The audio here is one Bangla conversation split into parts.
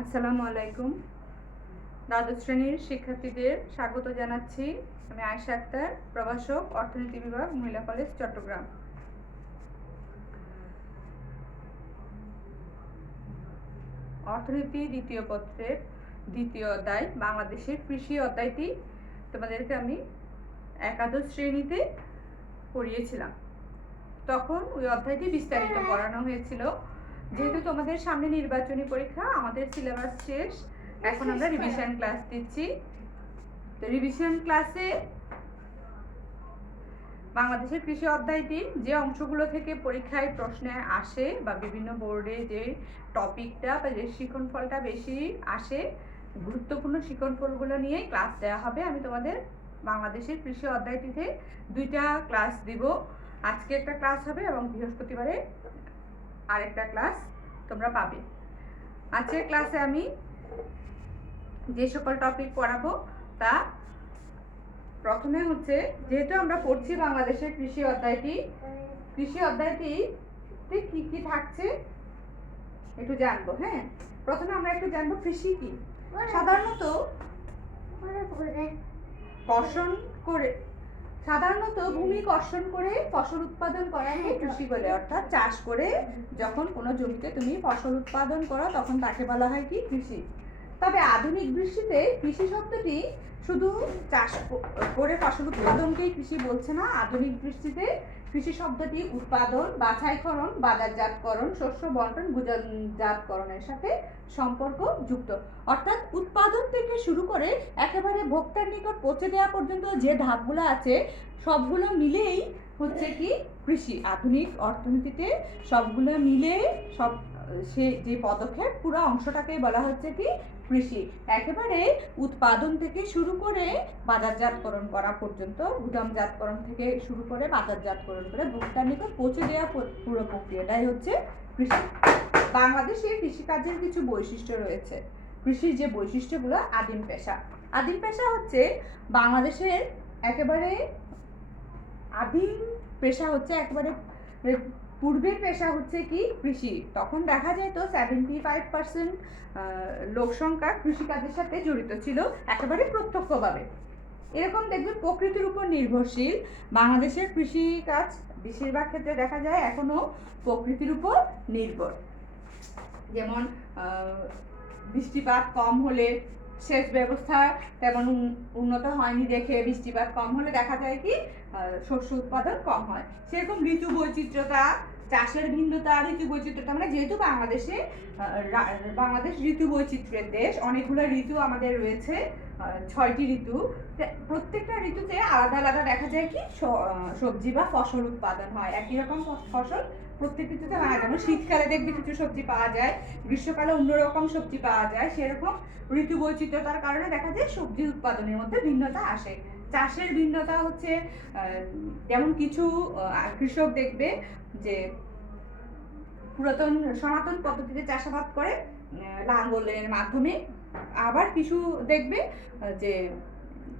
আসসালামু আলাইকুম। দ্বাদশ শ্রেণীর শিক্ষার্থীদের স্বাগত জানাচ্ছি। আমি আয়েশা আক্তার, প্রভাষক, অর্থনীতি বিভাগ, মহিলা কলেজ, চট্টগ্রাম। অর্থনীতি দ্বিতীয় পত্রের দ্বিতীয় অধ্যায় বাংলাদেশের কৃষি অধ্যায়টি তোমাদেরকে আমি একাদশ শ্রেণীতে পড়িয়েছিলাম। তখন ওই অধ্যায়টি বিস্তারিত পড়ানো হয়েছিল। যেহেতু তোমাদের সামনে নির্বাচনী পরীক্ষা, আমাদের সিলেবাস শেষ, এখন আমরা রিভিশন ক্লাস দিচ্ছি। তো রিভিশন ক্লাসে বাংলাদেশের কৃষি অধ্যায়টির যে অংশগুলো থেকে পরীক্ষায় প্রশ্নে আসে বা বিভিন্ন বোর্ডে যে টপিকটা বা যে শিক্ষণফলটা বেশি আসে, গুরুত্বপূর্ণ শিক্ষণফলগুলো নিয়ে ক্লাস দেওয়া হবে। আমি তোমাদের বাংলাদেশের কৃষি অধ্যায়টিতে 2টা ক্লাস দিব। আজকে একটা ক্লাস হবে এবং বৃহস্পতিবারে আরেকটা ক্লাস তোমরা পাবে। আজকের ক্লাসে আমি যে সকল টপিক পড়াবো তা প্রথমে হচ্ছে, যেহেতু আমরা পড়ছি বাংলাদেশের কৃষি অধ্যায়টিতে কি কি থাকছে একটু জানবো। হ্যাঁ, প্রথমে আমরা একটু জানবো কৃষি কি। সাধারণত ভূমি কর্ষণ করে ফসল উৎপাদন করাকে কৃষি বলে। অর্থাৎ চাষ করে যখন কোনো জমিতে তুমি ফসল উৎপাদন করো তখন তাকে বলা হয় কি কৃষি। তবে আধুনিক দৃষ্টিতে কৃষি শব্দটি শুধু চাষ করে ফসল উৎপাদনকেই কৃষি বলছে না। আধুনিক দৃষ্টিতে কৃষি শব্দটি উৎপাদন, বাছাইকরণ, বাজারজাতকরণ, শস্য বন্টন, গুজরাটজাতকরণের সাথে সম্পর্ক যুক্ত। অর্থাৎ উৎপাদন থেকে শুরু করে একেবারে ভোক্তার নিকট পৌঁছে দেওয়া পর্যন্ত যে ধাপগুলো আছে সবগুলো মিলেই হচ্ছে কি কৃষি। আধুনিক অর্থনীতিতে সবগুলো মিলে সে যে পদক্ষেপ পুরো অংশটাকেই বলা হচ্ছে কি কৃষি। একেবারে উৎপাদন থেকে শুরু করে বাজারজাতকরণ করা পর্যন্ত, গুদামজাতকরণ থেকে শুরু করে বাজারজাতকরণ করে ভোক্তার নিকট পৌঁছে দেওয়া পুরো প্রক্রিয়াটাই হচ্ছে কৃষি। বাংলাদেশের কৃষিকাজের কিছু বৈশিষ্ট্য রয়েছে। কৃষির যে বৈশিষ্ট্যগুলো, আদিম পেশা হচ্ছে বাংলাদেশের একেবারে আদিম পেশা হচ্ছে, একেবারে পূর্বের পেশা হচ্ছে কি কৃষি। তখন দেখা যায় তো 75% লোক সংখ্যা কৃষিকাজের সাথে জড়িত ছিল একেবারে প্রত্যক্ষভাবে। এরকম দেখবেন প্রকৃতির উপর নির্ভরশীল বাংলাদেশের কৃষিকাজ বেশিরভাগ ক্ষেত্রে দেখা যায় এখনো প্রকৃতির উপর নির্ভর। যেমন বৃষ্টিপাত কম হলে, সেচ ব্যবস্থা তেমন উন্নত হয়নি দেখে বৃষ্টিপাত কম হলে দেখা যায় কি শস্য উৎপাদন কম হয়। সেরকম ঋতু বৈচিত্র্যতা, চাষের ভিন্নতা, ঋতু বৈচিত্র্যতা, মানে যেহেতু বাংলাদেশ ঋতু বৈচিত্র্যের দেশ, অনেকগুলো ঋতু আমাদের রয়েছে, 6টি ঋতু। প্রত্যেকটা ঋতুতে আলাদা আলাদা দেখা যায় কি সবজি বা ফসল উৎপাদন হয়। একই রকম ফসল প্রত্যেক ঋতুতে হয় না। যেমন শীতকালে দেখবে কিছু সবজি পাওয়া যায়, গ্রীষ্মকালে অন্যরকম সবজি পাওয়া যায়। সেরকম ঋতু বৈচিত্র্যতার কারণে দেখা যায় সবজি উৎপাদনের মধ্যে ভিন্নতা আসে। চাষের ভিন্নতা হচ্ছে, যেমন কিছু কৃষক দেখবে যে পুরাতন সনাতন পদ্ধতিতে চাষাবাদ করে লাঙ্গলের মাধ্যমে, আবার কিছু দেখবে যে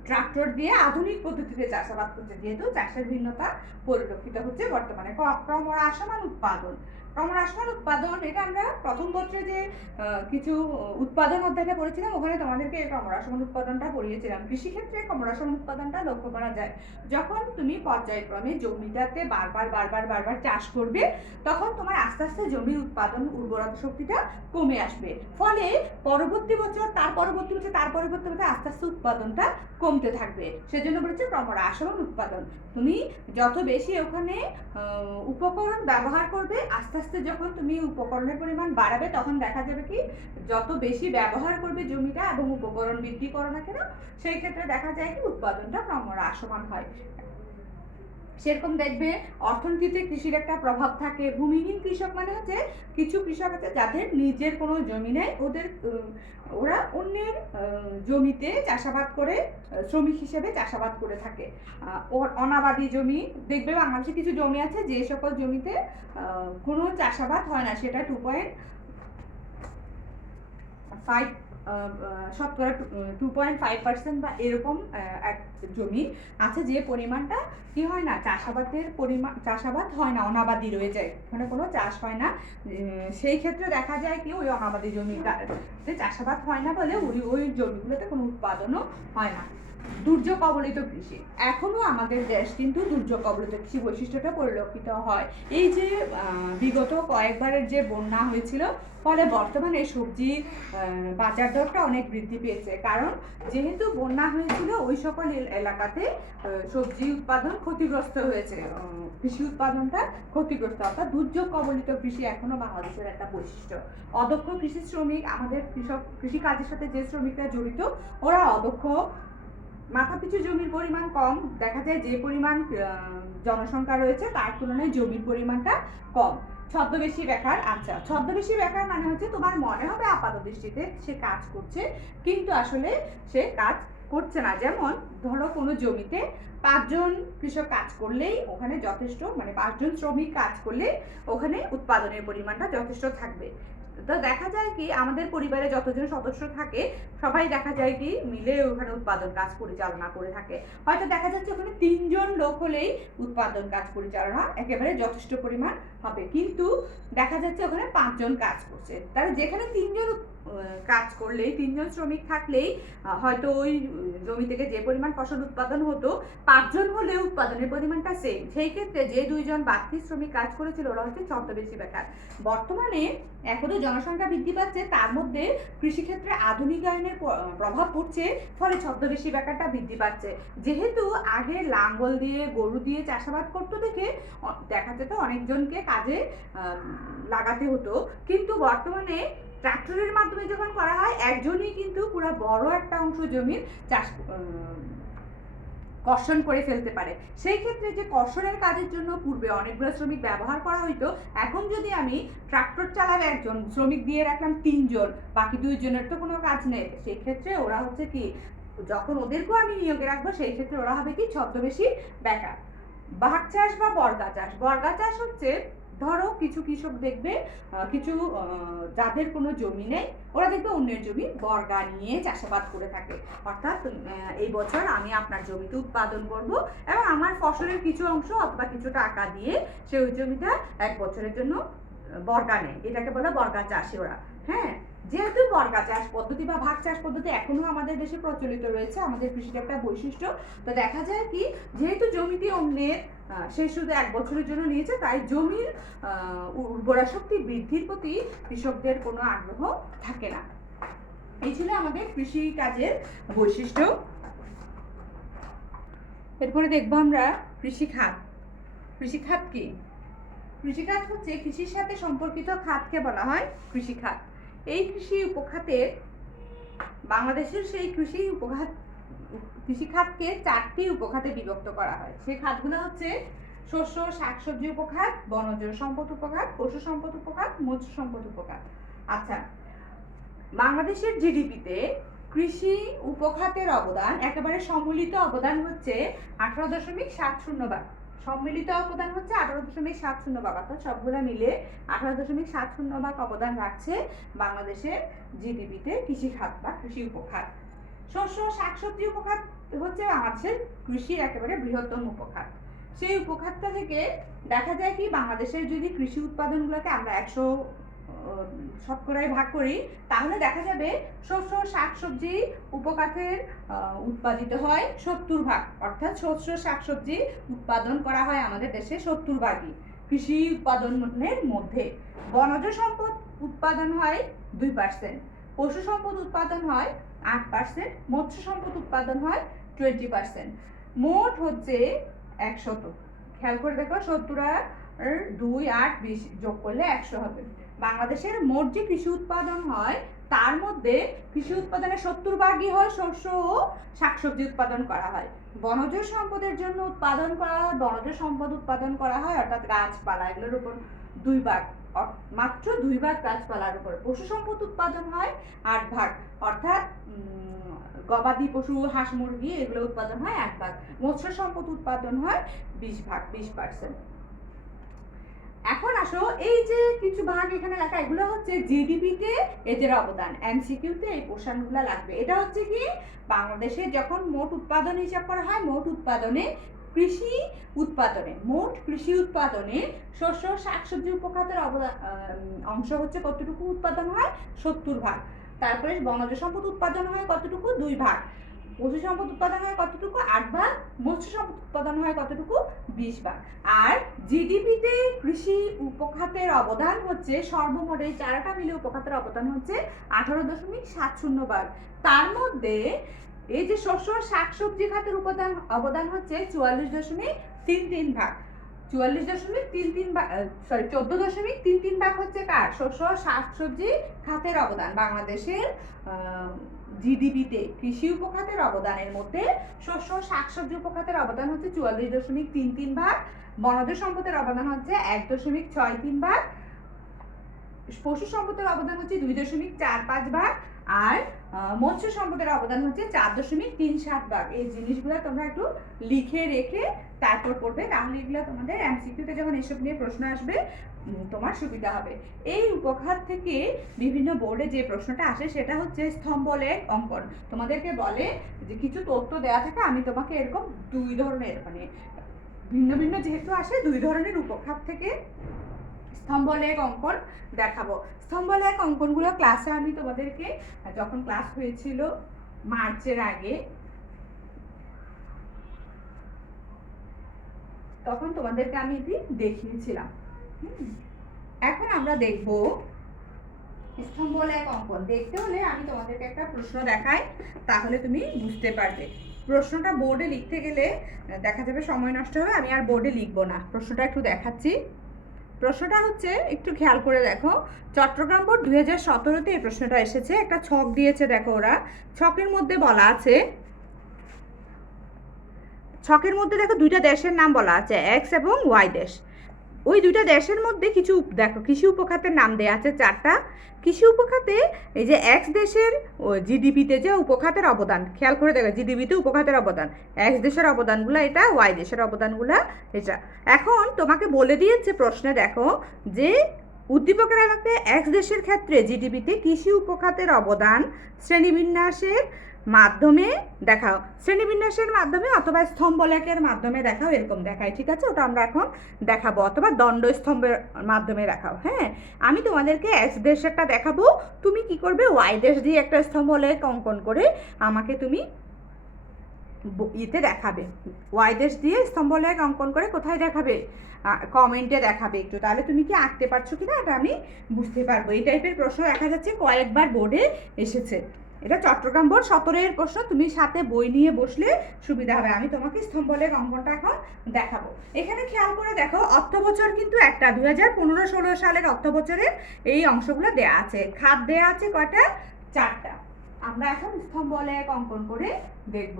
ট্রাক্টর দিয়ে আধুনিক পদ্ধতিতে চাষাবাদ করছে। যেহেতু চাষের ভিন্নতা পরিলক্ষিত হচ্ছে বর্তমানে। ক্রমহ্রাসমান উৎপাদন, এটা আমরা প্রথম পত্রে যে কিছু উৎপাদন অধ্যায়টা পড়েছিলাম, ওখানে তোমাদেরকে ক্রমহ্রাসমান উৎপাদনটা পড়িয়েছিলাম। কৃষিক্ষেত্রে ক্রমহ্রাসমান উৎপাদনটা লক্ষ্য করা যায় যখন তুমি পর্যায়ক্রমে জমিটাতে বারবার চাষ করবে, তখন তোমার আস্তে আস্তে জমির উৎপাদন, উর্বরতা শক্তিটা কমে আসবে। ফলে পরবর্তী বছর, তার পরবর্তী বছর আস্তে আস্তে উৎপাদনটা কমতে থাকবে। সেজন্য বলেছে ক্রমহ্রাসমান উৎপাদন। তুমি যত বেশি ওখানে উপকরণ ব্যবহার করবে, আস্তে আস্তে যখন তুমি উপকরণের পরিমাণ বাড়াবে, তখন দেখা যাবে কি যত বেশি ব্যবহার করবে জমিটা এবং উপকরণ বৃদ্ধি করো না কেন, সেই ক্ষেত্রে দেখা যায় কি উৎপাদনটা ক্রমহ্রাসমান হয়। সেরকম দেখবে অর্থনীতিতে কৃষির একটা প্রভাব থাকে। ভূমিহীন কৃষক মানে হচ্ছে কিছু কৃষক আছে যাদের নিজের কোনো জমি নেই, ওরা অন্যের জমিতে চাষাবাদ করে শ্রমিক হিসেবে চাষাবাদ করে থাকে। অনাবাদি জমি দেখবে বাংলাদেশে কিছু জমি আছে যে সকল জমিতে কোনো চাষাবাদ হয় না, সেটা 2.5 শতকরা 2.5% বা এরকম এক জমি আছে যে পরিমাণটা কি হয় না, চাষাবাদ হয় না, অনাবাদি রয়ে যায়, ওখানে কোনো চাষ হয় না। সেই ক্ষেত্রে দেখা যায় কি ওই অনাবাদি জমিতে চাষাবাদ হয় না বলে ওই জমিগুলোতে কোনো উৎপাদনও হয় না। দুর্যোগ কবলিত কৃষি, এখনো আমাদের দেশ কিন্তু দুর্যোগ কবলিত কৃষি বৈশিষ্ট্যটা পরিলক্ষিত হয়। এই যে বিগত কয়েকবারের যে বন্যা হয়েছিল, ফলে বর্তমানে সবজি বাজার দরটা অনেক বৃদ্ধি পেয়েছে, কারণ যেহেতু বন্যা হয়েছিল ওই সকল এলাকাতে সবজি উৎপাদন ক্ষতিগ্রস্ত হয়েছে, কৃষি উৎপাদনটা ক্ষতিগ্রস্ত, অর্থাৎ দুর্যোগ কবলিত কৃষি এখনো বাংলাদেশের একটা বৈশিষ্ট্য। অদক্ষ কৃষি শ্রমিক, আমাদের কৃষি কাজের সাথে যে শ্রমিকরা জড়িত ওরা অদক্ষ, মাথাপিছু জমির পরিমাণ কম, দেখা যায় যে পরিমাণ জনসংখ্যা রয়েছে তার তুলনায় জমির পরিমাণটা কম। ছদ্মবেশী বেকার, আচ্ছা ছদ্মবেশী বেকার মানে হচ্ছে তোমার মনে হবে আপাত দৃষ্টিতে সে কাজ করছে কিন্তু আসলে সে কাজ করছে না। যেমন ধরো কোনো জমিতে 5 জন কৃষক কাজ করলেই ওখানে যথেষ্ট, মানে 5 জন শ্রমিক কাজ করলে ওখানে উৎপাদনের পরিমাণটা যথেষ্ট থাকবে। তো দেখা যায় কি আমাদের পরিবারে যতজন সদস্য থাকে সবাই দেখা যায় কি মিলে ওখানে উৎপাদন কাজ পরিচালনা করে থাকে। হয়তো দেখা যাচ্ছে ওখানে 3 জন লোক হলেই উৎপাদন কাজ পরিচালনা একেবারে যথেষ্ট পরিমাণ হবে, কিন্তু দেখা যাচ্ছে ওখানে 5 জন কাজ করছে। তাহলে যেখানে 3 জন কাজ করলেই, 3 জন শ্রমিক থাকলেই হয়তো ওই জমি থেকে যে পরিমাণ ফসল উৎপাদন হতো 5 জন হলে উৎপাদনের পরিমাণটা সেম। সেই ক্ষেত্রে যে 2 জন বাড়তি শ্রমিক কাজ করেছিল ওরা হচ্ছে ছদ্মবেশী বেকার। বর্তমানে এখনো জনসংখ্যা বৃদ্ধি পাচ্ছে, তার মধ্যে কৃষিক্ষেত্রে আধুনিকায়নের প্রভাব পড়ছে, ফলে ছদ্মবেশী বেকারটা বৃদ্ধি পাচ্ছে। যেহেতু আগে লাঙ্গল দিয়ে গরু দিয়ে চাষাবাদ করতো দেখে দেখা যেত অনেকজনকে কাজে লাগাতে হতো, কিন্তু বর্তমানে ট্রাক্টরের মাধ্যমে যখন করা হয় একজনই কিন্তু পুরো বড় একটা অংশ জমির চাষ কর্ষণ করে ফেলতে পারে। সেই ক্ষেত্রে যে কর্ষণের কাজের জন্য পূর্বে অনেকগুলো শ্রমিক ব্যবহার করা হইতো, এখন যদি আমি ট্রাক্টর চালাবে একজন, শ্রমিক দিয়ে রাখলাম 3 জন, বাকি 2 জনের তো কোনো কাজ নেই, সেই ক্ষেত্রে ওরা হচ্ছে কি, যখন ওদেরকেও আমি নিয়োগে রাখবো সেই ক্ষেত্রে ওরা হবে কি ছদ্মবেশী বেকার। ভাগ চাষ বা বর্গা চাষ, বর্গা চাষ হচ্ছে ধরো কিছু কৃষক দেখবে কিছু যাদের কোনো জমি নেই ওরা দেখবে অন্যের জমি বর্গা নিয়ে চাষাবাদ করে থাকে, অর্থাৎ এই বছর আমি আপনার জমিতে উৎপাদন করব এবং আমার ফসলের কিছু অংশ অথবা কিছু টাকা দিয়ে সে ওই জমিটা 1 বছরের জন্য বর্গা নেয়, এটাকে বলে বর্গা চাষি ওরা। হ্যাঁ, যেহেতু বর্গা চাষ পদ্ধতি বা ভাগ চাষ পদ্ধতি এখনো আমাদের দেশে প্রচলিত রয়েছে, আমাদের কৃষির একটা বৈশিষ্ট্য, তো দেখা যায় কি যেহেতু জমিটি অন্যের সে শুধু 1 বছরের জন্য নিয়েছে, তাই জমির উর্বরা শক্তি বৃদ্ধির প্রতি কৃষকদের কোনো আগ্রহ থাকে না। এই ছিল আমাদের কৃষি কাজের বৈশিষ্ট্য। এরপরে দেখবো আমরা কৃষিখাত। কৃষিখাত কি? কৃষিখাত হচ্ছে কৃষির সাথে সম্পর্কিত খাতকে বলা হয় কৃষিখাত। এই কৃষি উপখাতের বাংলাদেশের সেই কৃষিখাতকে 4টি উপখাতে বিভক্ত করা হয়। সেই খাতগুলো হচ্ছে শস্য শাকসবজি উপখাত, বনজ সম্পদ উপখাত, পশু সম্পদ উপখাত, মৎস্য সম্পদ উপখাত। আচ্ছা, বাংলাদেশের জিডিপিতে কৃষি উপখাতের অবদান, একেবারে সম্মিলিত অবদান হচ্ছে 18.70 ভাগ। সম্মিলিত অবদান হচ্ছে 18.70 ভাগ, অর্থাৎ সবগুলো মিলে 18.70 ভাগ অবদান রাখছে বাংলাদেশের জিডিপিতে কৃষি খাত বা কৃষি উপখাত। শস্য শাকসবজি উপখাত হচ্ছে বাংলাদেশের কৃষির একেবারে বৃহত্তম উপখাত। সেই উপখাতটা থেকে দেখা যায় কি বাংলাদেশের যদি কৃষি উৎপাদনগুলোকে আমরা 100 শতকরায় ভাগ করি তাহলে দেখা যাবে শস্য শাকসবজি উপখাতের উৎপাদিত হয় 70 ভাগ, অর্থাৎ শস্য শাকসবজি উৎপাদন করা হয় আমাদের দেশে 70 ভাগই কৃষি উৎপাদনের মধ্যে। বনজ সম্পদ উৎপাদন হয় 2%, পশু সম্পদ উৎপাদন হয় 8%, মৎস্য সম্পদ উৎপাদন হয় 20%। মোট হচ্ছে 100। খেয়াল করে দেখো 70 আর 2 8 20 যোগ করলে 100 হবে। বাংলাদেশের মোট যে কৃষি উৎপাদন হয় তার মধ্যে কৃষি উৎপাদনের 70 ভাগই হয় শস্য ও শাকসবজি উৎপাদন করা হয়। বনজ সম্পদের জন্য উৎপাদন করা হয়, বনজ সম্পদ উৎপাদন করা হয় অর্থাৎ গাছপালা, এগুলোর উপর 2 ভাগ, মাত্র 2 ভাগ গাছপালার উপর। পশু সম্পদ উৎপাদন হয় 8 ভাগ, অর্থাৎ গবাদি পশু হাঁস মুরগি এগুলো উৎপাদন হয় 1 ভাগ। মৎস্য সম্পদ উৎপাদন হয় 20 ভাগ, 20%। এখন আসো, এই যে কিছু ভাগ এখানে লেখা, এগুলো হচ্ছে জিডিপিতে এদের অবদান। এমসিকিউতে এই পোর্শনগুলো লাগবে। এটা হচ্ছে কি, বাংলাদেশে যখন মোট উৎপাদন হিসাব করা হয়, মোট উৎপাদনে মোট কৃষি উৎপাদনে শস্য শাকসবজি উপখাতের অংশ হচ্ছে কতটুকু উৎপাদন হয়, 70 ভাগ। তারপরে বনজ সম্পদ উৎপাদন হয় কতটুকু, 2 ভাগ। পশু সম্পদ উৎপাদন হয় কতটুকু, 8 ভাগ। মৎস্য সম্পদ উৎপাদন হয় কতটুকু, 20 ভাগ। আর জিডিপিতে কৃষি উপখাতের অবদান হচ্ছে সর্বমোট এই চারটা মিলে উপখাতের অবদান হচ্ছে 18.70 ভাগ। তার মধ্যে এই যে শস্য শাকসবজি খাতের অবদান হচ্ছে 44.33 ভাগ। 14.33 ভাগ হচ্ছে কার, শস্য শাকসবজি খাতের অবদান। বাংলাদেশের জিডিপিতে কৃষি উপখাতের অবদানের মধ্যে শস্য শাকসবজি উপখাতের অবদান হচ্ছে 44.33 ভাগ, বনজ সম্পদের অবদান হচ্ছে 1.63 ভাগ, পশু সম্পদের অবদান হচ্ছে 2.45 ভাগ, আর মৎস্য সম্পদের অবদান হচ্ছে 4.37 ভাগ। এই জিনিসগুলো তোমরা একটু লিখে রেখে তারপর পড়বে, তাহলে এগুলো তোমাদের এমসিকিউতে যখন এসব নিয়ে প্রশ্ন আসবে তোমার সুবিধা হবে। এই উপখাত থেকে বিভিন্ন বোর্ডে যে প্রশ্নটা আসে সেটা হচ্ছে স্তম্ভলেখ অঙ্কন। তোমাদেরকে বলে যে কিছু তথ্য দেওয়া থাকে, আমি তোমাকে এরকম 2 ধরনের, মানে ভিন্ন ভিন্ন যেহেতু আসে, 2 ধরনের উপখাত থেকে স্তম্ভলেখ অঙ্কন দেখাবো। স্তম্ভলেখ অঙ্কনগুলো ক্লাসে আমি তোমাদেরকে, যখন ক্লাস হয়েছিল মার্চের আগে, তখন তোমাদেরকে আমি এটি দেখিয়েছিলাম। এখন আমরা দেখব স্তম্ভলেখ অঙ্কন। দেখতে হলে আমি তোমাদেরকে একটা প্রশ্ন দেখাই, তাহলে তুমি বুঝতে পারবে। প্রশ্নটা বোর্ডে লিখতে গেলে দেখা যাবে সময় নষ্ট হবে, আমি আর বোর্ডে লিখবো না। প্রশ্নটা একটু দেখাচ্ছি। প্রশ্নটা হচ্ছে, একটু খেয়াল করে দেখো, চট্টগ্রাম বোর্ড 2017-তে এই প্রশ্নটা এসেছে। একটা ছক দিয়েছে, দেখো ওরা ছকের মধ্যে বলা আছে, ছকের মধ্যে দেখো 2টা দেশের নাম বলা আছে, এক্স এবং ওয়াই দেশ। ওই 2টা দেশের মধ্যে কিছু দেখো কৃষি উপখাতের নাম দেওয়া আছে 4টা। কৃষি উপখাতে এই যে এক্স দেশের জিডিপিতে যে উপখাতের অবদান, খেয়াল করে দেখো, জিডিপিতে উপখাতের অবদান, এক্স দেশের অবদানগুলো এটা, ওয়াই দেশের অবদানগুলো এটা। এখন তোমাকে বলে দিয়েছে প্রশ্নে, দেখো যে উদ্দীপকের আলোকে এক্স দেশের ক্ষেত্রে জিডিপিতে কৃষি উপখাতের অবদান শ্রেণীবিন্যাসের মাধ্যমে দেখাও, শ্রেণীবিন্যাসের মাধ্যমে অথবা স্তম্ভলেখের মাধ্যমে দেখাও, এরকম দেখায়, ঠিক আছে? ওটা আমরা এখন দেখাবো, অথবা দণ্ড স্তম্ভের মাধ্যমে দেখাও। হ্যাঁ, আমি তোমাদেরকে এক্স দেশেরটা দেখাবো, তুমি কি করবে, ওয়াই দেশ দিয়ে একটা স্তম্ভলেখ অঙ্কন করে আমাকে তুমি ইতে দেখাবে, ওয়াই দেশ দিয়ে স্তম্ভলেখ অঙ্কন করে কোথায় দেখাবে, কমেন্টে দেখাবে একটু, তাহলে তুমি কি আঁকতে পারছো কিনা এটা আমি বুঝতে পারবো। এই টাইপের প্রশ্ন দেখা যাচ্ছে কয়েকবার বোর্ডে এসেছে। এটা চট্টগ্রাম বোর্ড 17-এর প্রশ্ন, তুমি সাথে বই নিয়ে বসলে সুবিধা হবে। আমি তোমাকে স্তম্ভলেখ অঙ্কনটা এখন দেখাবো। এখানে খেয়াল করে দেখো, অর্থ বছর কিন্তু একটা, 2015-16 সালের অর্থ বছরের এই অংশগুলো দেয়া আছে। খাত দেয়া আছে কয়টা, 4টা। আমরা এখন স্তম্ভলেখ অঙ্কন করে দেখব।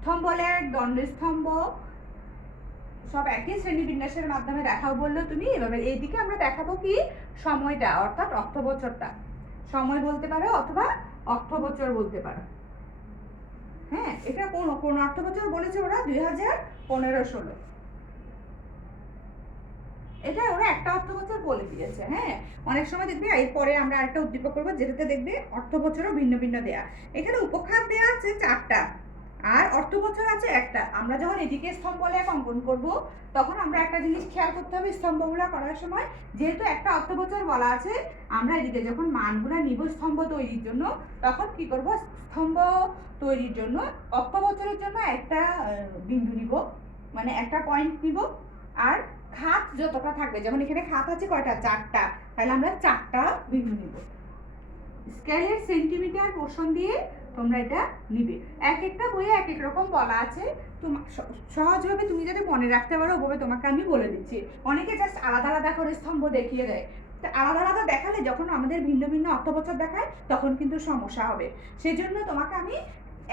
স্তম্ভলেখ, দণ্ডস্তম্ভ সব একই শ্রেণীবিন্যাসের মাধ্যমে দেখাও বললো তুমি। এভাবে এইদিকে আমরা দেখাবো কি, সময়টা, অর্থাৎ অর্থ বছরটা, সময় বলতে পারো অথবা অর্থ বছর বলতে পারো। হ্যাঁ, এটা কোন অর্থ বছর বলেছে ওরা, 2015-16, এটা ওরা একটা অর্থ বছর বলে দিয়েছে। হ্যাঁ, অনেক সময় দেখবে এরপরে আমরা আরেকটা উদ্দীপক করবো যেটাতে দেখবে অর্থ বছরও ভিন্ন ভিন্ন দেয়া। এখানে উপখাত দেয়া আছে 4টা আর অর্থ বছর আছে একটা। আমরা যখন এদিকে স্তম্ভলেখ অঙ্কন করব তখন আমরা একটা জিনিস খেয়াল করতে হবে, স্তম্ভগুলো করার সময় যেহেতু একটা অর্থ বছর বলা আছে, আমরা এদিকে যখন মানগুলো নিব স্তম্ভ তৈরির জন্য, তখন কি করব, স্তম্ভ তৈরির জন্য অর্থ বছরের জন্য একটা বিন্দু নিব, মানে একটা পয়েন্ট নিব, আর খাত যতটা থাকবে, যেমন এখানে খাত আছে কয়টা, 4টা, তাহলে আমরা 4টা বিন্দু নিব। স্কেলের সেন্টিমিটার পোর্শন দিয়ে তোমরা এটা নিবে। এক একটা বইয়ে এক এক রকম বলা আছে, তোমার সহজভাবে তুমি যাতে মনে রাখতে পারো ওভাবে তোমাকে আমি বলে দিচ্ছি। অনেকে জাস্ট আলাদা আলাদা করে স্তম্ভ দেখিয়ে দেয়, তো আলাদা আলাদা দেখালে যখন আমাদের ভিন্ন ভিন্ন অর্থবছর দেখায় তখন কিন্তু সমস্যা হবে। সেজন্য তোমাকে আমি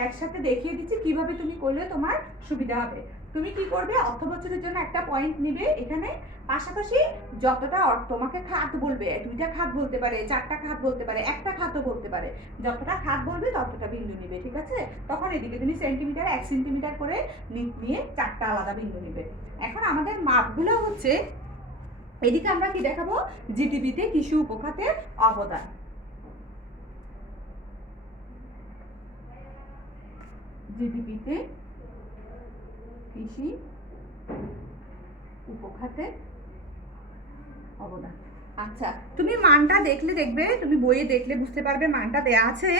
একসাথে দেখিয়ে দিচ্ছি কিভাবে তুমি করলে তোমার সুবিধা হবে। তুমি কি করবে, অর্থ বছরের জন্য একটা পয়েন্ট নিবে এখানে, পাশাপাশি যতটা তোমাকে খাত বলবে, 2টা খাত বলতে পারে, 4টা খাত বলতে পারে, একটা খাতও বলতে পারে, যতটা খাত বলবে ততটা বিন্দু নিবে, ঠিক আছে? তখন এদিকে তুমি সেন্টিমিটার 1 সেন্টিমিটার করে নিয়ে 4টা আলাদা বিন্দু নিবে। এখন আমাদের মাপগুলো হচ্ছে এদিকে আমরা কি দেখাবো, জিডিপিতে কৃষি উপখাতের অবদান। জিডিপিতে কৃষি উপখাতের অবদান। আচ্ছা, তুমি মানটা দেখলে দেখবে, তুমি বইয়ে দেখলে বুঝতে পারবে মানটা দেয়া আছে,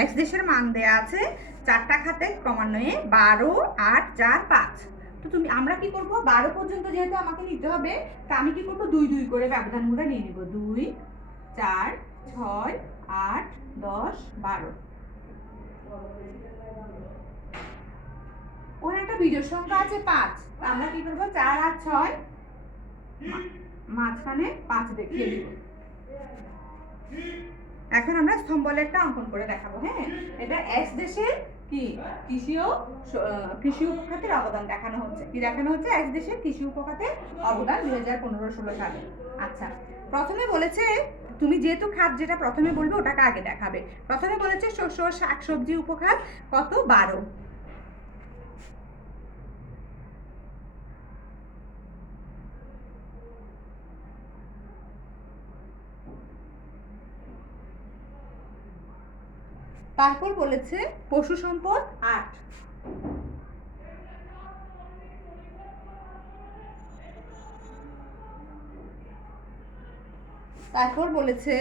এক্স দেশের মান দেয়া আছে 4টা খাতে ক্রমান্বয়ে 12, 8, 4, 5। তো তুমি আমরা কি করব, 12 পর্যন্ত যেহেতু আমাকে নিতে হবে, তা আমি কি করব 2 2 করে ব্যবধানগুলো নিয়ে নিব। 2, 4, 6, 8, 10, 12। ওর একটা বিজোড় সংখ্যা আছে 5, আমরা কি করব 4 আর 6 মাঝখানে 5 দেখিয়ে দিব। এখন আমরা স্তম্ভলে একটা অঙ্কন করে দেখাবো। হ্যাঁ, এটা এক্স দেশের কি কৃষি উপখাতের অবদান দেখানো হচ্ছে। কি দেখানো হচ্ছে, এক্স দেশের কৃষি উপখাতের অবদান 2015-16 সালে। আচ্ছা, প্রথমে বলেছে তুমি যেহেতু খাত যেটা প্রথমে বলবে ওটাকে আগে দেখাবে। প্রথমে বলেছে শস্য শাকসবজি উপখাত কত, 12। তারপর বলেছে পশু সম্পদ 8। তারপর বলেছে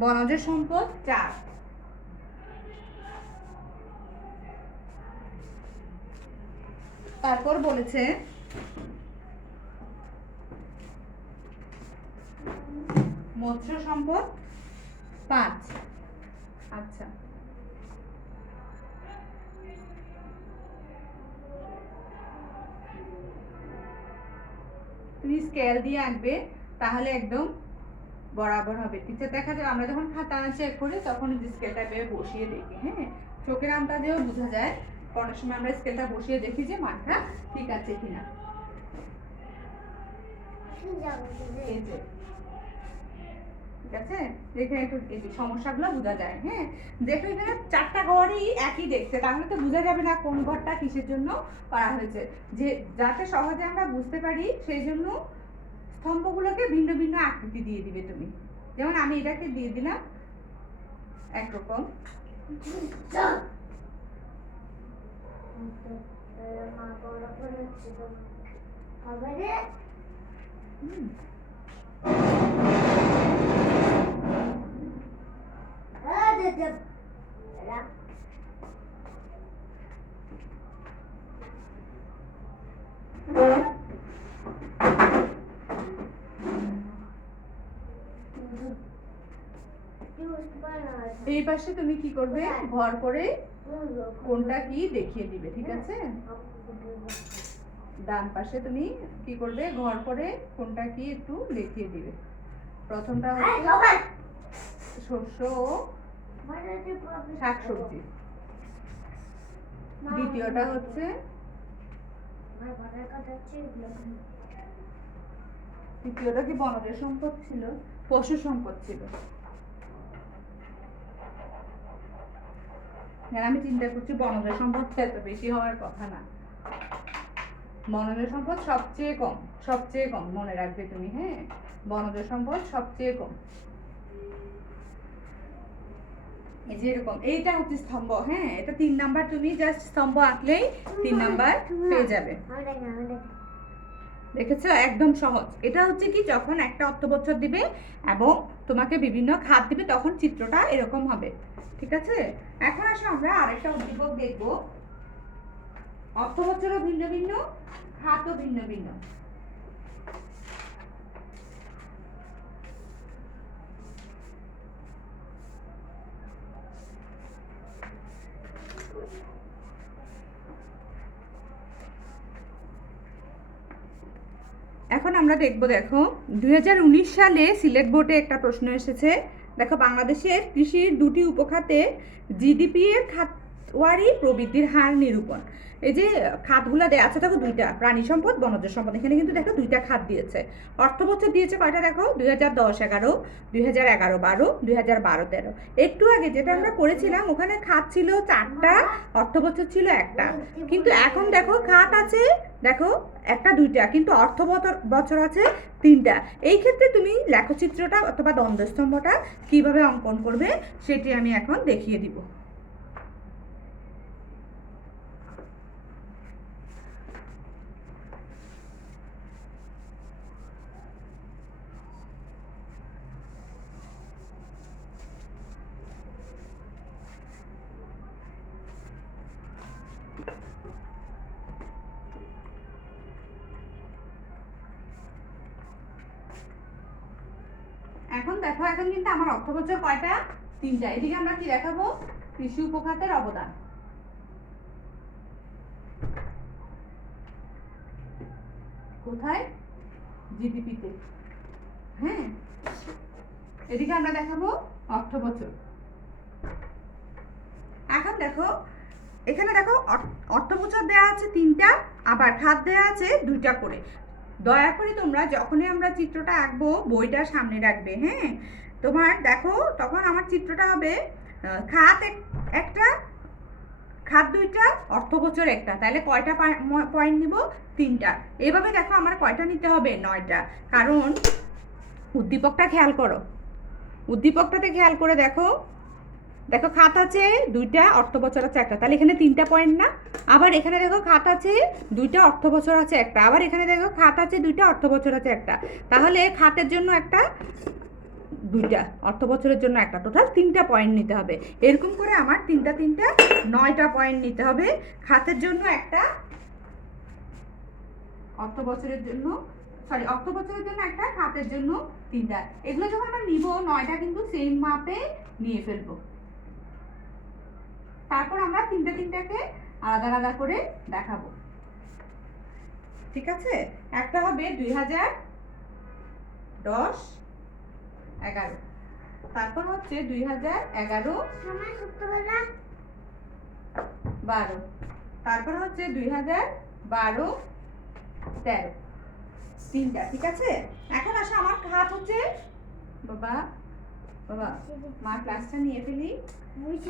বনজ সম্পদ 4। তারপর বলেছে মৎস্য সম্পদ 5। আচ্ছা, তুমি স্কেল দিয়ে আঁকবে তাহলে একদম বরাবর হবে। টিচার দেখা যায় আমরা যখন খাতা চেক করি তখন স্কেলটা বসিয়ে দেখি। হ্যাঁ, চোখের আন্দাজেও বোঝা যায়, কোনো সময় আমরা স্কেলটা বসিয়ে দেখি যে মানটা ঠিক আছে কিনা। ঠিক আছে, এখানে একটু সমস্যাগুলো বোঝা যায়। হ্যাঁ, দেখো এখানে 4টা ঘরই একই দেখতে, তাহলে তো বোঝা যাবে না কোন ঘরটা কিসের জন্য করা হয়েছে। যে যাতে সহজে আমরা বুঝতে পারি সেই জন্য স্তম্ভগুলোকে ভিন্ন ভিন্ন আকৃতি দিয়ে দিবে তুমি। যেমন আমি এটাকে দিয়ে দিলাম একরকম, এই পাশে তুমি কি করবে, ঘর করে কোনটা কি দেখিয়ে দিবে। ঠিক আছে, ডান পাশে তুমি কি করবে, ঘর করে কোনটা কি একটু দেখিয়ে দিবে। প্রথমটা হচ্ছে শস্য ও শাকসবজি, দ্বিতীয়টা হচ্ছে তৃতীয়টা কি বনজ সম্পদ ছিল, পশু সম্পদ ছিল। আমি চিন্তা করছি বনজ সম্পদটা এত বেশি হওয়ার কথা না, বনজ সম্পদ সবচেয়ে কম, সবচেয়ে কম মনে রাখবে তুমি। হ্যাঁ, বনজ সম্পদ সবচেয়ে কম। এই যে এরকম, এইটা হচ্ছে স্তম্ভ। হ্যাঁ, এটা 3 নাম্বার, তুমি জাস্ট স্তম্ভ আঁকলেই 3 নাম্বার পেয়ে যাবে। দেখেছো, একদম সহজ। এটা হচ্ছে কি, যখন একটা অর্থবছর দিবে এবং তোমাকে বিভিন্ন খাত দিবে তখন চিত্রটা এরকম হবে। ঠিক আছে, এখন আসো আমরা আরেকটা উদ্দীপক দেখব। অর্থবছরও ভিন্ন ভিন্ন, খাতও ভিন্ন ভিন্ন। এখন আমরা দেখব, দেখো 2019 সালে সিলেট বোর্ডে একটা প্রশ্ন এসেছে। দেখো, বাংলাদেশের কৃষির 2টি উপখাতে জিডিপি এর খাত অর্থওয়ারি প্রবৃদ্ধির হার নিরূপণ। এই যে খাতগুলো দেওয়া আছে দেখো দুইটা, প্রাণী সম্পদ, বনজ সম্পদ। এখানে কিন্তু দেখো দুইটা খাত দিয়েছে। অর্থ বছর দিয়েছে কয়টা দেখো, 2010-11, 2011-12, 2012-13। একটু আগে যেটা আমরা করেছিলাম ওখানে খাত ছিল 4টা, অর্থ বছর ছিল একটা। কিন্তু এখন দেখো খাত আছে দেখো একটা দুইটা, কিন্তু অর্থ বছর আছে 3টা। এই ক্ষেত্রে তুমি লেখচিত্রটা অথবা দ্বন্দ্বস্তম্ভটা কিভাবে অঙ্কন করবে সেটি আমি এখন দেখিয়ে দিব। এখন দেখো, এখন কিন্তু আমার অর্থ বছর কয়টা, 3টা। এদিকে আমরা কি দেখাবো, কৃষি উপখাতের অবদান। কোথায়, জিডিপিতে। হ্যাঁ, এদিকে আমরা দেখাবো অর্থ বছর। এখন দেখো এখানে দেখো অর্থ বছর দেওয়া আছে 3টা, আবার খাত দেওয়া আছে 2টা করে। দয়া করে তোমরা যখনই আমরা চিত্রটা আঁকবো বইটা সামনে রাখবে। হ্যাঁ, তোমার দেখো তখন আমার চিত্রটা হবে খাত একটা, খাত 2টা, অর্থ বছর একটা। তাহলে কয়টা পয়েন্ট নিব, 3টা। এভাবে দেখো আমার কয়টা নিতে হবে, 9টা। কারণ উদ্দীপকটা খেয়াল করো, উদ্দীপকটাতে খেয়াল করে দেখো, দেখো খাত আছে 2টা, অর্থ বছর আছে একটা, তাহলে এখানে 3টা পয়েন্ট না। আবার এখানে দেখো খাত আছে 2টা, অর্থ বছর আছে একটা। আবার এখানে দেখো খাত আছে 2টা, অর্থ বছর আছে একটা। তাহলে খাতের জন্য একটা, 2টা, অর্থ বছরের জন্য একটা, টোটাল 3টা পয়েন্ট নিতে হবে। এরকম করে আমার 3টা 9টা পয়েন্ট নিতে হবে। খাতের জন্য একটা, অর্থ বছরের জন্য, সরি, অর্থ বছরের জন্য একটা, খাতের জন্য 3টা। এগুলো যখন আমরা নিব 9টা কিন্তু সেম মাপে নিয়ে ফেলবো। তারপর আমরা 3টাকে আলাদা আলাদা করে দেখাবো। ঠিক আছে, একটা হবে 2010-11, তারপর হচ্ছে 2011-12, তারপর হচ্ছে 2012-13, 3টা। ঠিক আছে, এখন আসো আমার খাত হচ্ছে, বাবা বাবা মা ক্লাসটা নিয়ে ফেলি।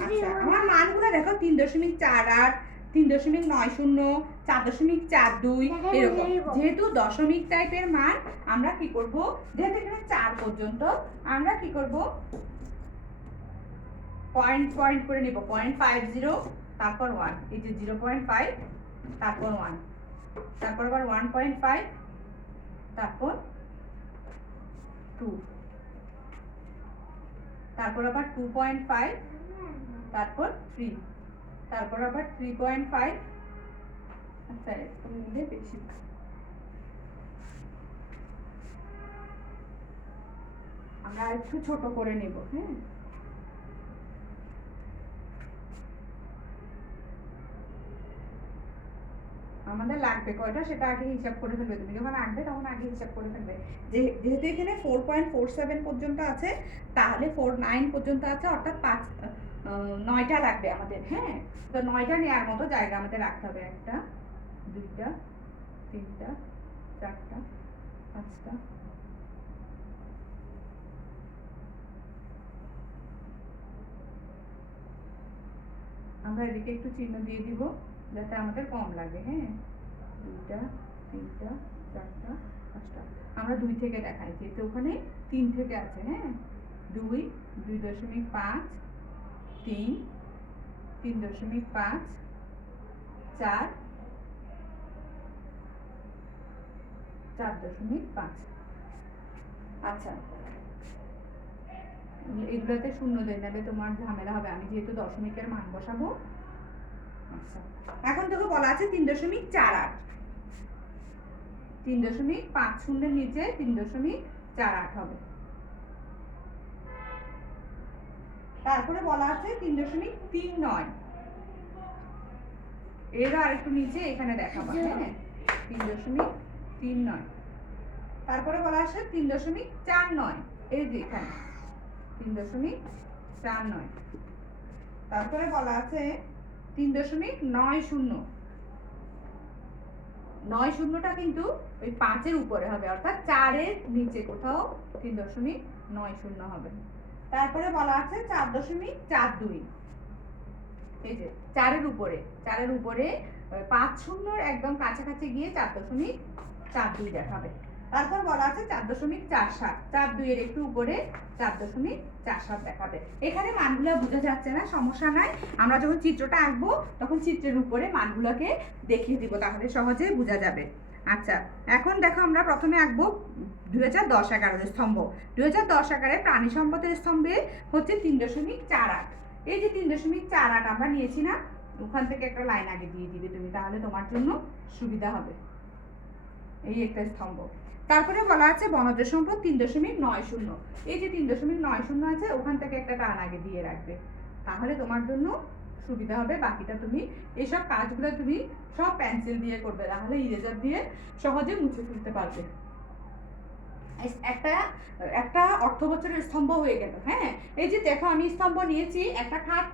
আচ্ছা, আমার মানগুলো দেখো 3.48, 3.90, 4.42 এরকম। যেহেতু দশমিক টাইপের মান, আমরা কি করব, যেহেতু এখানে 4 পর্যন্ত, আমরা কি করব, পয়েন্ট পয়েন্ট করে নিব। 0.50, তারপর 1, এই যে 0.5, তারপর 1, তারপর আবার 1.5, তারপর 2, তারপর আবার 2.5, তারপর 3, তারপর আবার 3.5। আচ্ছা, এরকম নিলে বেশি। আমরা একটু ছোট করে নেব। হ্যাঁ, আমাদের লাগবে কয়টা সেটা আগে হিসাব করে ফেলবে। তুমি যখন আঁকবে তখন আগে হিসাব করে ফেলবে। যেহেতু এখানে 4.47 পর্যন্ত আছে, তাহলে 49 পর্যন্ত আছে, অর্থাৎ 9টা লাগবে আমাদের। হ্যাঁ, তো 9টা নেওয়ার মতো জায়গা আমাদের রাখতে হবে। 1টা 2টা 3টা 4টা 5টা। আমরা এদিকে একটু চিহ্ন দিয়ে দিব যাতে আমাদের কম লাগে। হ্যাঁ, 2টা 3টা 4টা 5টা। আমরা 2 থেকে দেখাই, যেহেতু ওখানে 3 থেকে আছে। হ্যাঁ, 2, 2.5, 3, 3.5, 4, 4.5। আচ্ছা, এগুলোতে শূন্য দিয়ে নেবে, তোমার ঝামেলা হবে। আমি যেহেতু দশমিকের মান বসাবো। আচ্ছা, এখন দেখো বলা আছে 3.48, 3.50 নিচে 3.48 হবে। তারপরে বলা আছে 3.39, এর আর একটু নিচে এখানে দেখাবো। হ্যাঁ, 3.39। তারপরে বলা আছে 3.49, এই যে এখানে 3.49। তারপরে বলা আছে 3.90। 90টা কিন্তু ওই 5-এর উপরে হবে, অর্থাৎ 4-এর নিচে কোথাও 3.90 হবে। তারপরে বলা আছে 4.42, এই যে 4-এর উপরে, 4-এর উপরে 5-0 একদম কাছাকাছি গিয়ে 4.42 দেখাবে। তারপর বলা আছে 4.47, 4-2 এর একটু উপরে 4.47 দেখাবে। এখানে মানগুলো বোঝা যাচ্ছে না, সমস্যা নাই, আমরা যখন চিত্রটা আঁকবো তখন চিত্রের উপরে মানগুলোকে দেখিয়ে দিব, তাহলে সহজে বোঝা যাবে। আচ্ছা, এখন দেখো আমরা প্রথমে আঁকবো 2010-11 স্তম্ভ। 2010-11 প্রাণী সম্পদের স্তম্ভে হচ্ছে 3.48। এই যে 3.48 আমরা নিয়েছি না, ওখান থেকে একটা লাইন আগে দিয়ে দিবে তুমি, তাহলে তোমার জন্য সুবিধা হবে। এই একটা স্তম্ভ। তারপরে বলা আছে বনজ সম্পদ 3.90। এই যে 3.90 আছে, ওখান থেকে একটা টান আগে দিয়ে রাখবে, তাহলে তোমার জন্য সুবিধা হবে। বাকিটা তুমি এইসব কাজগুলো তুমি সব পেন্সিল দিয়ে করবে, তাহলে ইরেজার দিয়ে সহজে মুছে ফেলতে পারবে। একটা একটা অর্থ বছরের স্তম্ভ হয়ে গেল। হ্যাঁ, এই যে দেখো আমি স্তম্ভ নিয়েছি, একটা খাত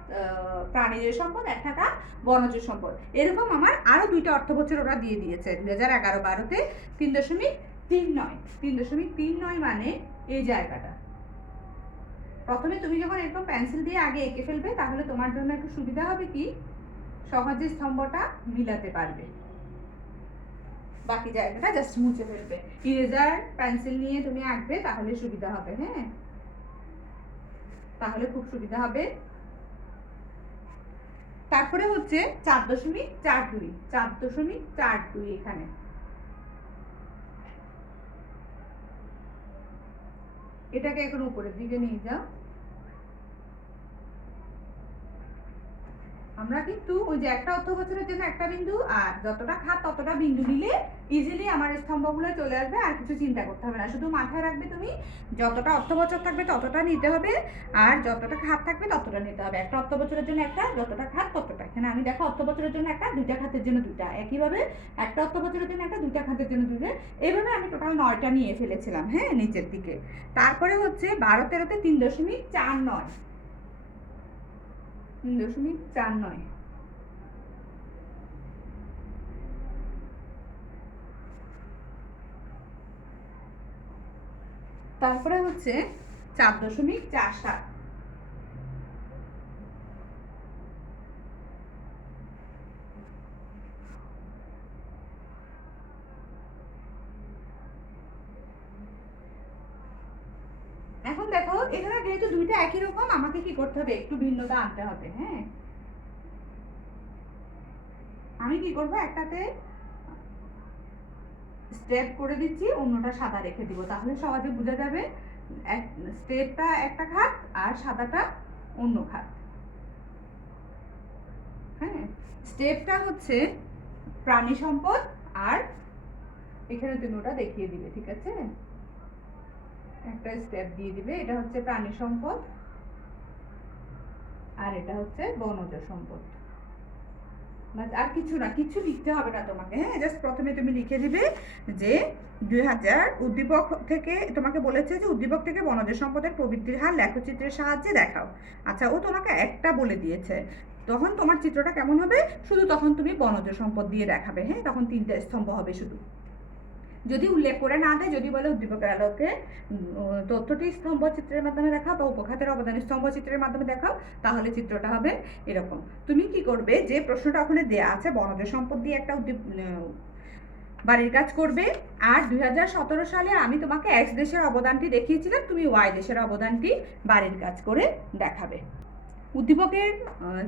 প্রাণীজ সম্পদ, একটা খাত বনজ সম্পদ। এরকম আমার আরো 2টা অর্থ বছর ওরা দিয়ে দিয়েছে 2011-12-তে 3.39। 3.39 মানে এই জায়গাটা। প্রথমে তুমি যখন এরকম পেন্সিল দিয়ে আগে এঁকে ফেলবে, তাহলে তোমার জন্য একটু সুবিধা হবে, কি সহজে স্তম্ভটা মিলাতে পারবে। বাকি জায়গাটা জাস্ট মুছে ফেলবে, ইরেজার পেন্সিল নিয়ে তুমি আঁকবে, তাহলে সুবিধা হবে। হ্যাঁ, তাহলে খুব সুবিধা হবে। তারপরে হচ্ছে 4.42, 4.42 এখানে। এটাকে এখন উপরের দিকে নিয়ে যাও। আমরা কিন্তু ওই যে একটা অর্থ বছরের জন্য একটা বিন্দু, আর যতটা খাত ততটা বিন্দু নিলে ইজিলি আমার স্তম্ভগুলো চলে আসবে, আর কিছু চিন্তা করতে হবে না। শুধু মাথায় রাখবে তুমি যতটা অর্থ বছর থাকবে ততটা নিতে হবে, আর যতটা খাত থাকবে ততটা নিতে হবে। একটা অর্থ বছরের জন্য একটা, যতটা খাত ততটা। এখানে আমি দেখো অর্থ বছরের জন্য একটা, 2টা খাতের জন্য 2টা, একইভাবে একটা অর্থ বছরের জন্য একটা, 2টা খাতের জন্য 2টা, এইভাবে আমি টোটাল 9টা নিয়ে ফেলেছিলাম। হ্যাঁ, নিচের দিকে। তারপরে হচ্ছে 12-13-তে 3.49, 3.49। তারপরে হচ্ছে 4.47। এখন দেখো এখানে যেহেতু 2টা একই রকম, আমাকে কি করতে হবে, একটু ভিন্নতা আনতে হবে। হ্যাঁ, আমি কি করব, একটাতে স্টেপ করে দিচ্ছি, অন্যটা সাদা রেখে দিব, তাহলে সহজে বোঝা যাবে স্টেপটা একটা খাত আর সাদাটা অন্য খাত। হ্যাঁ, স্টেপটা হচ্ছে প্রাণী সম্পদ, আর এখানে তুমি ওটা দেখিয়ে দিবে, ঠিক আছে, একটা স্টেপ দিয়ে দিবে। এটা হচ্ছে প্রাণী সম্পদ, আর এটা হচ্ছে বনজ সম্পদ। আর কিছু না, কিছু লিখতে হবে না তোমাকে। হ্যাঁ, জাস্ট প্রথমে তুমি লিখে দিবে যে 2000 উদ্দীপক থেকে, তোমাকে বলেছে যে উদ্দীপক থেকে বনজ সম্পদের প্রবৃদ্ধির হার লেখচিত্রের সাহায্যে দেখাও। আচ্ছা, ও তোমাকে একটা বলে দিয়েছে, তখন তোমার চিত্রটা কেমন হবে, শুধু তখন তুমি বনজ সম্পদ দিয়ে দেখাবে। হ্যাঁ, তখন 3টা স্তম্ভ হবে শুধু। যদি উল্লেখ করে না দেয়, যদি বলে উদ্দীপকের আলোকে তথ্যটি স্তম্ভ চিত্রের মাধ্যমে দেখাও বা উপখাতের অবদান স্তম্ভ চিত্রের মাধ্যমে দেখাও, তাহলে চিত্রটা হবে এরকম। তুমি কি করবে, যে প্রশ্নটা ওখানে দেয়া আছে বনজ সম্পদ দিয়ে একটা বাড়ির কাজ করবে, আর 2017 সালে আমি তোমাকে এক্স দেশের অবদানটি দেখিয়েছিলাম, তুমি ওয়াই দেশের অবদানটি বাড়ির কাজ করে দেখাবে। উদ্দীপকের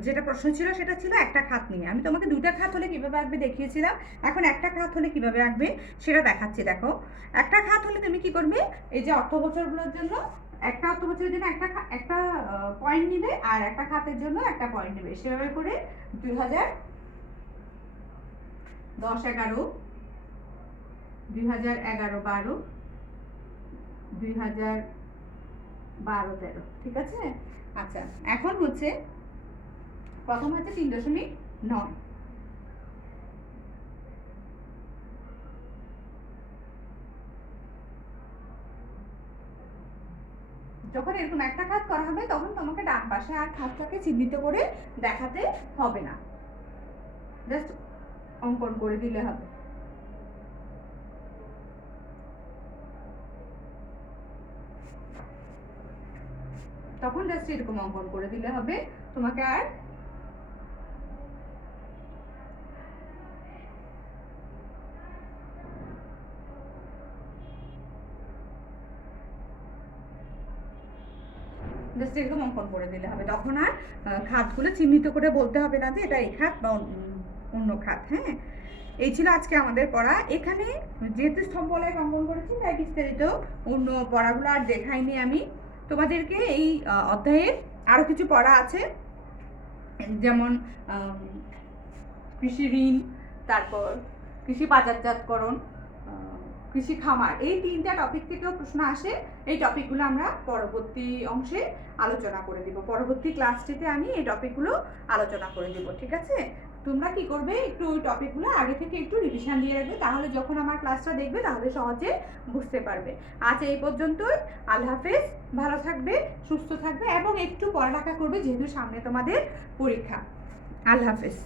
যেটা প্রশ্ন ছিল সেটা ছিল একটা খাত নিয়ে, আমি তোমাকে 2টা খাত হলে কিভাবে আঁকবে দেখিয়েছিলাম, এখন একটা খাত হলে কিভাবে আঁকবে সেটা দেখাচ্ছি। দেখো, একটা খাত হলে তুমি কি করবে, এই যে অর্থ বছরগুলোর জন্য একটা অর্থ বছরের জন্য একটা পয়েন্ট নিবে, আর একটা খাতের জন্য একটা পয়েন্ট নেবে, সেভাবে করে 2010-11, 2011-12, 2012-13, ঠিক আছে। আচ্ছা, এখন হচ্ছে প্রথম হচ্ছে 3.9। যখন এরকম একটা খাত করা হবে, তখন তোমাকে ডান পাশে আর খাতটাকে চিহ্নিত করে দেখাতে হবে না। জাস্ট অঙ্কন করে দিলে হবে। তখন জাস্ট এরকম অঙ্কন করে দিলে হবে, তোমাকে আর জাস্ট এরকম অঙ্কন করে দিলে হবে। তখন আর খাতগুলো চিহ্নিত করে বলতে হবে না যে এটা এই খাত বা অন্য খাত। হ্যাঁ, এই ছিল আজকে আমাদের পড়া। এখানে যেহেতু স্তম্ভলেখ অঙ্কন করেছি তাই বিস্তারিত অন্য পড়াগুলো আর দেখাইনি আমি। তোমাদেরকে এই অধ্যায়ের আরও কিছু পড়া আছে, যেমন কৃষি ঋণ, তারপর কৃষি বাজারজাতকরণ, কৃষি খামার, এই 3টা টপিক থেকেও প্রশ্ন আসে। এই টপিকগুলো আমরা পরবর্তী অংশে আলোচনা করে দিব, পরবর্তী ক্লাসটিতে আমি এই টপিকগুলো আলোচনা করে দিব। ঠিক আছে, তোমরা কি করবে, একটু ওই টপিকগুলো আগে থেকে একটু রিভিশন দিয়ে রাখবে, তাহলে যখন আমার ক্লাসটা দেখবে তাহলে সহজে বুঝতে পারবে। আজ এই পর্যন্তই। আল্লাহ হাফেজ, ভালো থাকবে, সুস্থ থাকবে এবং একটু পড়ালেখা করবে যেহেতু সামনে তোমাদের পরীক্ষা। আল্লাহ হাফেজ।